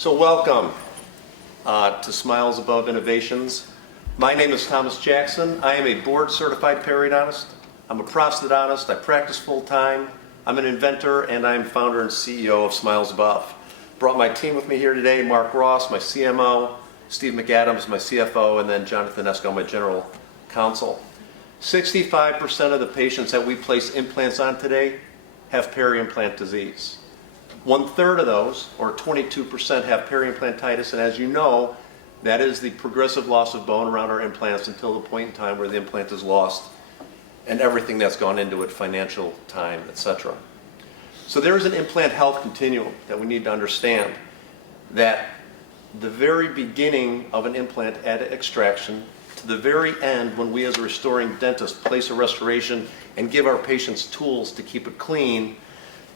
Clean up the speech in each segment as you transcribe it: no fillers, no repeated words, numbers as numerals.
So welcome to Smiles Above Innovations. My name is Thomas Jackson. I am a board-certified periodontist. I'm a prosthodontist. I practice full-time. I'm an inventor, and I'm founder and CEO of Smiles Above. Brought my team with me here today, Mark Ross, my CMO, Steve McAdams, my CFO, and then Jonathan Esco, my general counsel. 65% of the patients that we place implants on today have peri-implant disease. 1/3 of those, or 22%, have peri-implantitis, and as you know, that is the progressive loss of bone around our implants until the point in time where the implant is lost and everything that's gone into it, financial, time, etc. So there is an implant health continuum that we need to understand, that the very beginning of an implant at extraction to the very end, when we as a restoring dentist place a restoration and give our patients tools to keep it clean,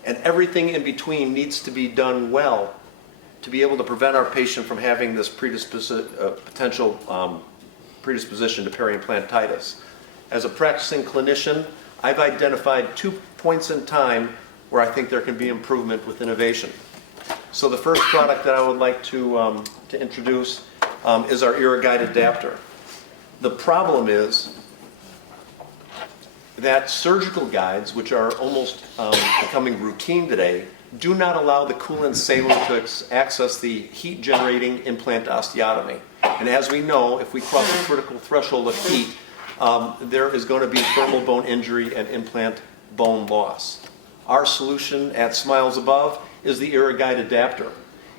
and everything in between needs to be done well to be able to prevent our patient from having this potential predisposition to peri-implantitis. As a practicing clinician, I've identified 2 points in time where I think there can be improvement with innovation. So the first product that I would like to introduce is our Irriguide adapter. The problem is that surgical guides, which are almost becoming routine today, do not allow the coolant saline to access the heat-generating implant osteotomy. And as we know, if we cross a critical threshold of heat, there is going to be thermal bone injury and implant bone loss. Our solution at Smiles Above is the Irriguide adapter.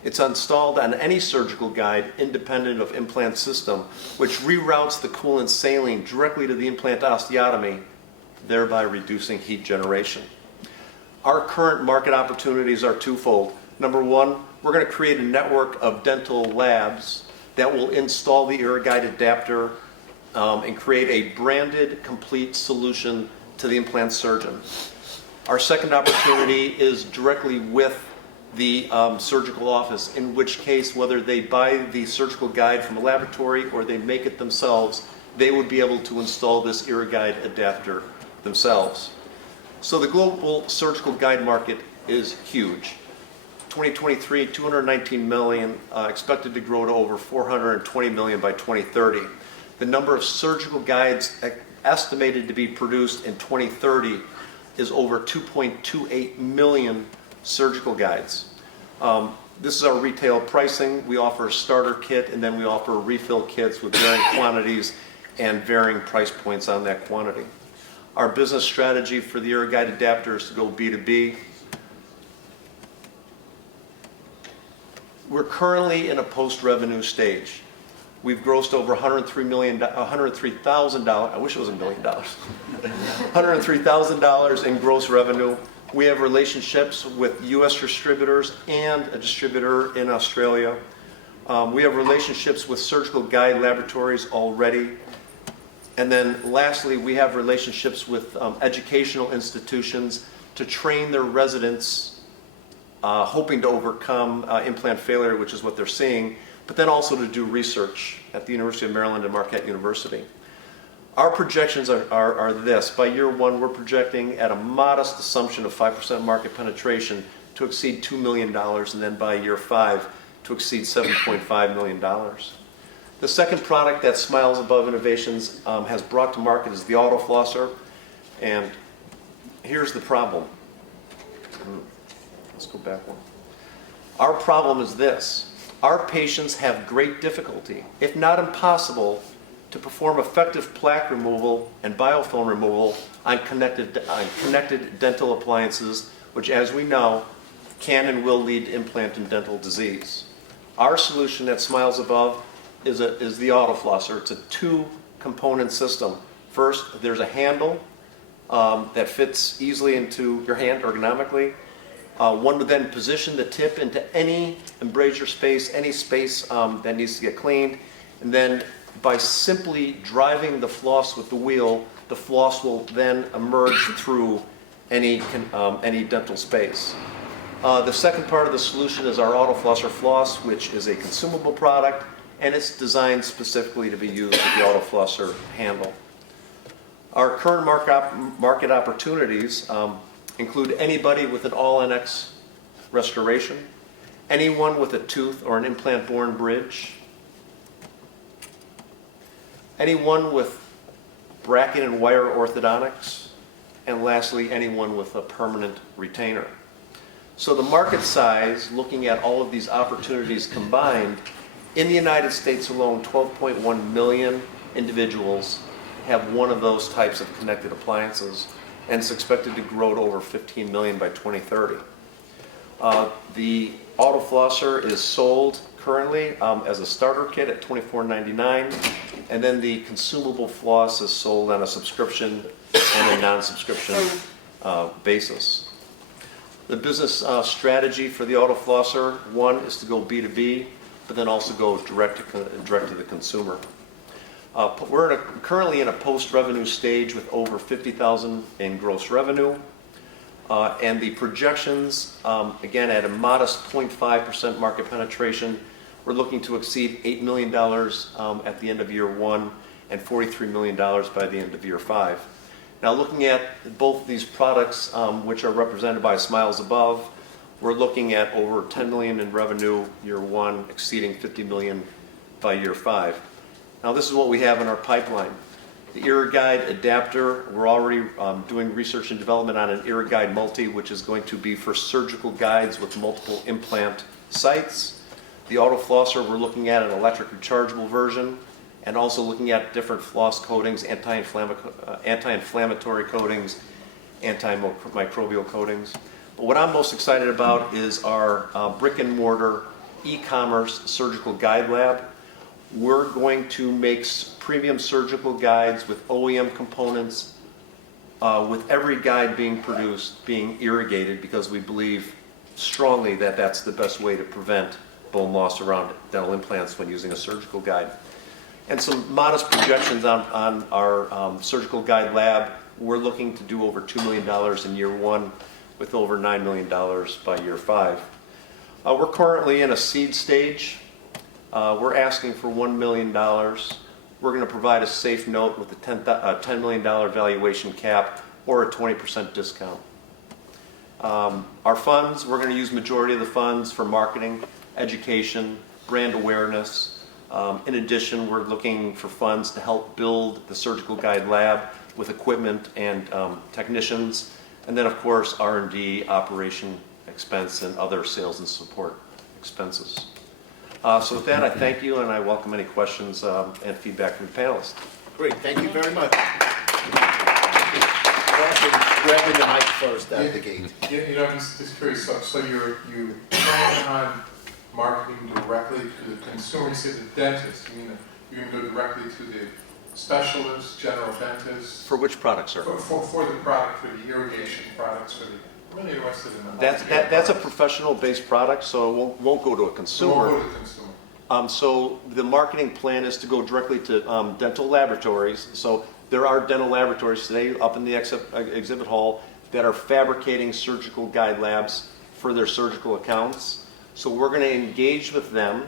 It's installed on any surgical guide independent of implant system, which reroutes the coolant saline directly to the implant osteotomy, thereby reducing heat generation. Our current market opportunities are twofold. Number one, we're going to create a network of dental labs that will install the Irriguide adapter and create a branded, complete solution to the implant surgeon. Our second opportunity is directly with the surgical office, in which case, whether they buy the surgical guide from a laboratory or they make it themselves, they would be able to install this Irriguide adapter themselves. So the global surgical guide market is huge. 2023, 219 million, expected to grow to over 420 million by 2030. The number of surgical guides estimated to be produced in 2030 is over 2.28 million surgical guides. This is our retail pricing. We offer a starter kit, and then we offer refill kits with varying quantities and varying price points on that quantity. Our business strategy for the Irriguide adapter is to go B2B. We're currently in a post-revenue stage. We've grossed over $103,000. I wish it was $1 million. $103,000 in gross revenue. We have relationships with U.S. distributors and a distributor in Australia. We have relationships with surgical guide laboratories already. And then lastly, we have relationships with educational institutions to train their residents, hoping to overcome implant failure, which is what they're seeing, but then also to do research at the University of Maryland and Marquette University. Our projections are this. By year one, we're projecting at a modest assumption of 5% market penetration to exceed $2 million, and then by year 5 to exceed $7.5 million. The second product that Smiles Above Innovations has brought to market is the Auto Flosser, and here's the problem. Let's go back one. Our problem is this. Our patients have great difficulty, if not impossible, to perform effective plaque removal and biofilm removal on connected dental appliances, which, as we know, can and will lead to implant and dental disease. Our solution at Smiles Above is the Auto Flosser. It's a 2-component system. First, there's a handle that fits easily into your hand ergonomically. One would then position the tip into any embrasure space, any space that needs to get cleaned, and then by simply driving the floss with the wheel, the floss will then emerge through any dental space. The second part of the solution is our Auto Flosser Floss, which is a consumable product, and it's designed specifically to be used with the Auto Flosser handle. Our current market opportunities include anybody with an all-NX restoration, anyone with a tooth or an implant-borne bridge, anyone with bracket and wire orthodontics, and lastly, anyone with a permanent retainer. So the market size, looking at all of these opportunities combined, in the United States alone, 12.1 million individuals have one of those types of connected appliances, and it's expected to grow to over 15 million by 2030. The Auto Flosser is sold currently as a starter kit at $24.99, and then the consumable floss is sold on a subscription and a non-subscription basis. The business strategy for the Auto Flosser, one, is to go B2B, but then also go direct to the consumer. We're currently in a post-revenue stage with over $50,000 in gross revenue. And the projections, again, at a modest 0.5% market penetration, we're looking to exceed $8 million at the end of year one and $43 million by the end of year 5. Now, looking at both of these products, which are represented by Smyles above, we're looking at over $10 million in revenue year one, exceeding $50 million by year 5. Now, this is what we have in our pipeline. The IrriGuide adapter, we're already doing research and development on an IrriGuide Multi, which is going to be for surgical guides with multiple implant sites. The Auto Flosser, we're looking at an electric rechargeable version, and also looking at different floss coatings, anti-inflammatory coatings, antimicrobial coatings. But what I'm most excited about is our brick and mortar e-commerce surgical guide lab. We're going to make premium surgical guides with OEM components, with every guide being produced being irrigated, because we believe strongly that that's the best way to prevent bone loss around dental implants when using a surgical guide. And some modest projections on our surgical guide lab. We're looking to do over $2 million in year one with over $9 million by year 5. We're currently in a seed stage. We're asking for $1 million. We're going to provide a safe note with a $10 million valuation cap or a 20% discount. Our funds, we're going to use majority of the funds for marketing, education, brand awareness. In addition, we're looking for funds to help build the surgical guide lab with equipment and technicians. And then, of course, R&D, operation expense, and other sales and support expenses. So with that, I thank you, and I welcome any questions and feedback from the panelists. Great, thank you very much. Grabbing the mic first out of the gate. I'm just curious. So you plan on marketing directly to the consumer? You say the dentist. You mean you're going to go directly to the specialist, general dentist? For which product, sir? For the product, for the irrigation products, for the. I'm really interested in That's a professional-based product, so it won't go to a consumer. It won't go to the consumer. So the marketing plan is to go directly to dental laboratories. So there are dental laboratories today up in the exhibit hall that are fabricating surgical guide labs for their surgical accounts. So we're going to engage with them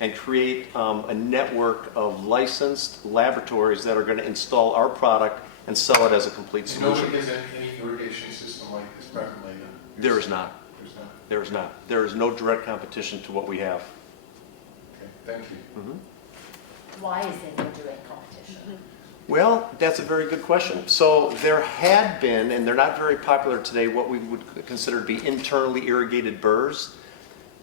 and create a network of licensed laboratories that are going to install our product and sell it as a complete solution. Nobody has any irrigation system like this presently? There is not. There's not. There is not. There is no direct competition to what we have. Okay, thank you. Mm-hmm. Why is there no direct competition? Well, that's a very good question. So there had been, and they're not very popular today, what we would consider to be internally irrigated burrs.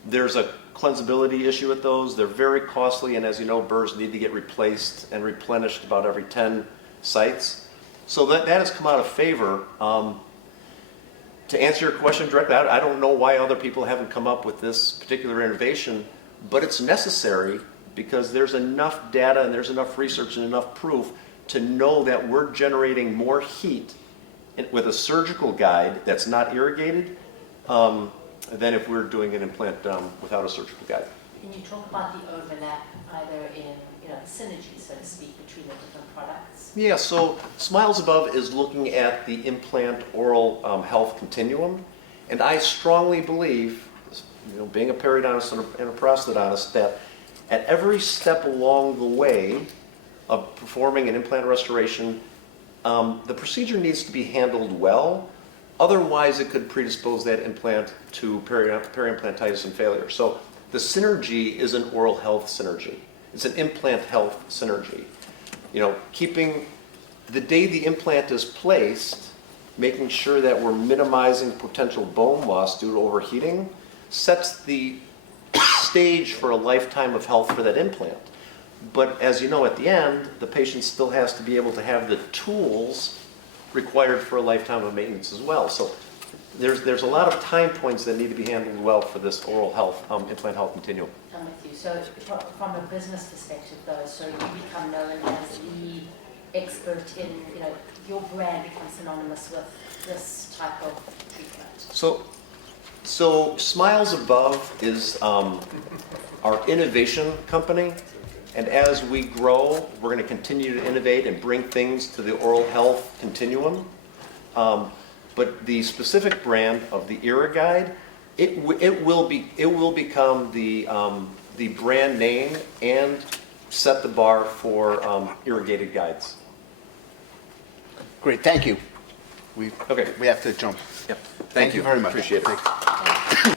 There's a cleansability issue with those. They're very costly, and as you know, burrs need to get replaced and replenished about every 10 sites. So that has come out of favor. To answer your question directly, I don't know why other people haven't come up with this particular innovation, but it's necessary because there's enough data and there's enough research and enough proof to know that we're generating more heat with a surgical guide that's not irrigated than if we're doing an implant without a surgical guide. Can you talk about the overlap either in synergy, so to speak, between the different products? Yeah, so Smyles Above is looking at the implant oral health continuum, and I strongly believe, being a periodontist and a prosthodontist, that at every step along the way of performing an implant restoration, the procedure needs to be handled well. Otherwise, it could predispose that implant to periimplantitis and failure. So the synergy is an oral health synergy. It's an implant health synergy. Keeping the day the implant is placed, making sure that we're minimizing potential bone loss due to overheating, sets the stage for a lifetime of health for that implant. But as you know, at the end, the patient still has to be able to have the tools required for a lifetime of maintenance as well. So there's a lot of time points that need to be handled well for this oral health, implant health continuum. I'm with you. So from a business perspective though, so you become known as the expert in, your brand becomes synonymous with this type of treatment. So Smyles Above is our innovation company. And as we grow, we're going to continue to innovate and bring things to the oral health continuum. But the specific brand of the IrriGuide, it will become the brand name and set the bar for irrigated guides. Great, thank you. Okay. We have to jump. Yep. Thank you very much. Appreciate it. Thank you.